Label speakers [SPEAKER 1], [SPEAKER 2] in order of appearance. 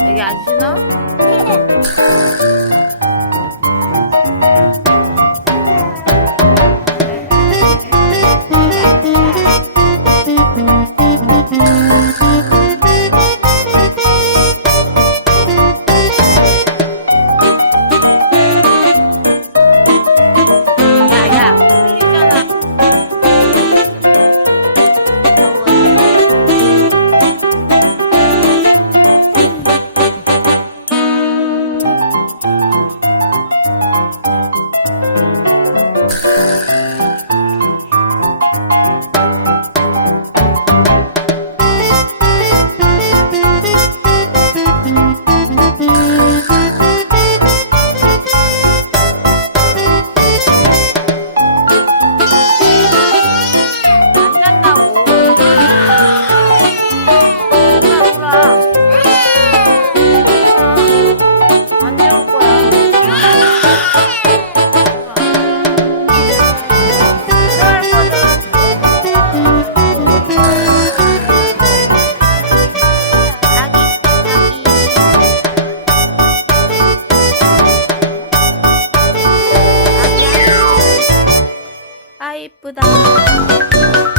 [SPEAKER 1] 여기 안 신어? 예쁘다.